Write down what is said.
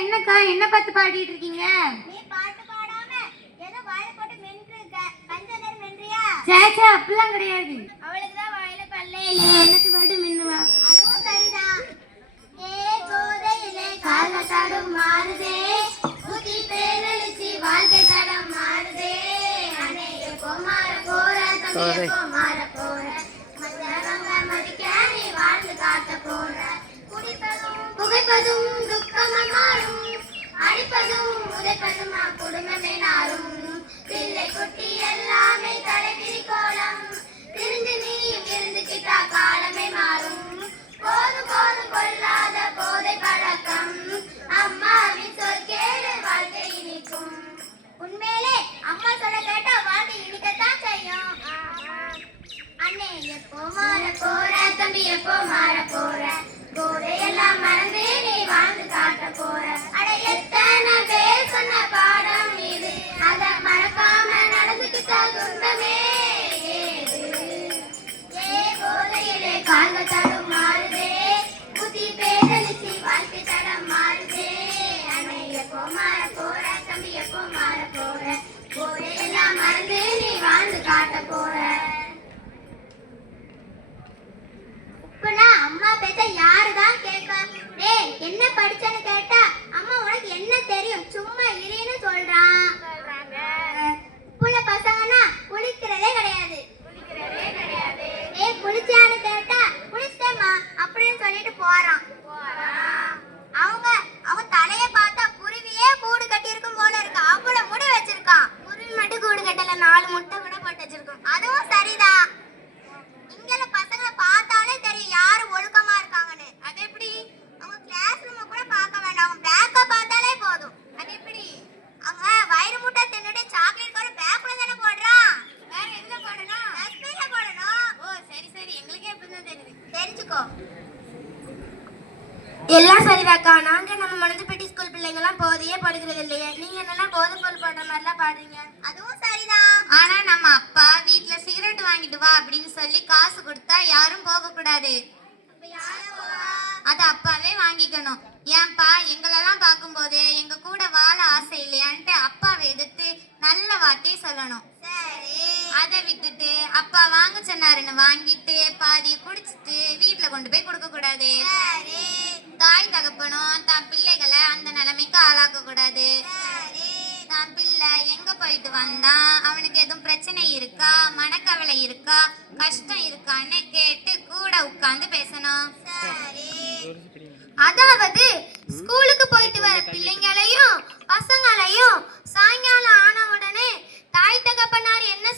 என்னக்கா என்ன பாட்டு பாடிட்டு இருக்கீங்க? நீ பாட்டு பாடாம ஏதோ வாயில போட்டு மென்று இருக்க. பஞ்சதர் மென்றியா? சேச்சே அப்படிலாம் கிடையாது. அவளுக்கு தான் வாயில பல்லே இல்ல. எனக்கு பாட்டு மென்னுவா. அதுவும் சரிதான். ஏ கோதையிலே கால தடம் மாறுதே. புதி பேரழிச்சி வாழ்க்கை தடம் மாறுதே. அனே எப்போ மாற போற தம்பி எப்போ மாற போற. மத்தவங்க மதிக்க நீ வாழ்ந்து காட்ட போற. குடிப்பதும் புகைப்பதும் துக்கமா மாறும். அடிப்பதும் உதைப்பதும் குடும்பமே நாரும். பிள்ளை குட்டி எல்லாமே தலைவிரி கோலம். திருந்து நீ இருந்துக்கிட்டா காலமே மாறும். போது போது கொள்ளாத போதை பழக்கம். அம்மாவின் சொல் கேளு வாழ்க்கை இனிக்கும். உண்மையிலே அம்மா சொல்ல கேட்டா வாழ்க்கை இனிக்கத்தான் செய்யும். அண்ணே எப்போ மாற போற தம்பி எப்போ மாற போற. போதையெல்லாம் மறந்து நீ வாழ்ந்து காட்ட போற. அட எத்தனை பேர் சொன்ன பாடம் இது. அத மறக்காம நடந்துக்கிட்ட துன்பமே ஏ போதையிலே கால்கள் தடம் மாறுதே. புத்தி பேரழிச்சி வாழ்க்கை தடம் மாறுதே. அண்ணே எப்போ மாற போற தம்பி எப்போ மாற போற. போதையெல்லாம் மறந்து நீ வாழ்ந்து காட்ட போற. அம்மா பேச்ச யாருதான் கேட்பா? டேய் என்ன படிச்சேன்னு கேட்டா அம்மா உனக்கு என்ன தெரியும் சும்மா இருன்னு சொல்றான். புள்ள பசங்கன்னா குளிக்கிறதே கிடையாது. டேய் குளிச்சான்னு கேட்டா குளிச்சேம்மா அப்படின்னு சொல்லிட்டு போறான். அவங்க தலைய பார்த்தா குருவியே கூடு கட்டி இருக்கும் போல இருக்கு. அவ்வளவு முடி வச்சிருக்கான். குருவி மட்டும் கூடு கட்டல 4 முட்டை கூட போட்டு வச்சிருக்கோம். அதுவும் சரிதான். இங்கல பசங்களை பார்த்தாலே தெரியும் யாரு ஒழுக்கமா இருக்காங்கன்னு. அது எப்படி? அவங்க கிளாஸ் ரூம் கூட பார்க்க வேண்டாம். அவங்க பேக்க பார்த்தாலே போதும். அது எப்படி? அவங்க வயிறு முட்டை தின்னுட்டு சாக்லேட் கூட பேக்ல தானே போடுறான். வேற எதுல போடணும்? டஸ்ட்பின்ல போடணும். ஓ சரி சரி, எங்களுக்கே இப்பதான் தெரியுது. தெரிஞ்சுக்கோ. எல்லாம் சரிதாக்கா. நாங்க நம்ம மணஞ்சப்பட்டி ஸ்கூல் பிள்ளைங்க எல்லாம் போதையே படுக்கிறது இல்லையே. நீங்க என்னெல்லாம் போதை பொருள் போடுற மாதிரிலாம் பாடுறீங்க. அதுவும் சரிதான். ஆனா நம்ம அப்பா வீட்ல சிகரெட் வாங்கிட்டு வா அப்படின்னு சொல்லி காசு கொடுத்தா யாரும் போக கூடாது. அது அப்பாவே வாங்கிக்கணும். ஏன்பா எங்களெல்லாம் பார்க்கும்போது எங்க கூட வாழ ஆசை இல்லையான்ட்டு அப்பாவை எதிர்த்து நல்ல வார்த்தையை சொல்லணும். அதை விட்டுட்டு அப்பா வாங்க சொன்னாருன்னு வாங்கிட்டு பாதியை குடிச்சிட்டு வீட்டுல கொண்டு போய் கொடுக்க கூடாது. தாய் தகப்பனும் தன் பிள்ளைகளை அந்த நிலைமைக்கு ஆளாக்க கூடாது. தான் பிள்ளை எங்க போயிட்டு வந்தா, அவனுக்கு எதுவும் பிரச்சனை இருக்கா, மனக்கவலை இருக்கா, கஷ்டம் இருக்கான்னு கேட்டு கூட உட்கார்ந்து பேசணும். அதாவது ஸ்கூலுக்கு போயிட்டு வர பிள்ளைங்களையும் பசங்களையும் சாயங்காலம் ஆன உடனே தாய் தகப்பனார் என்ன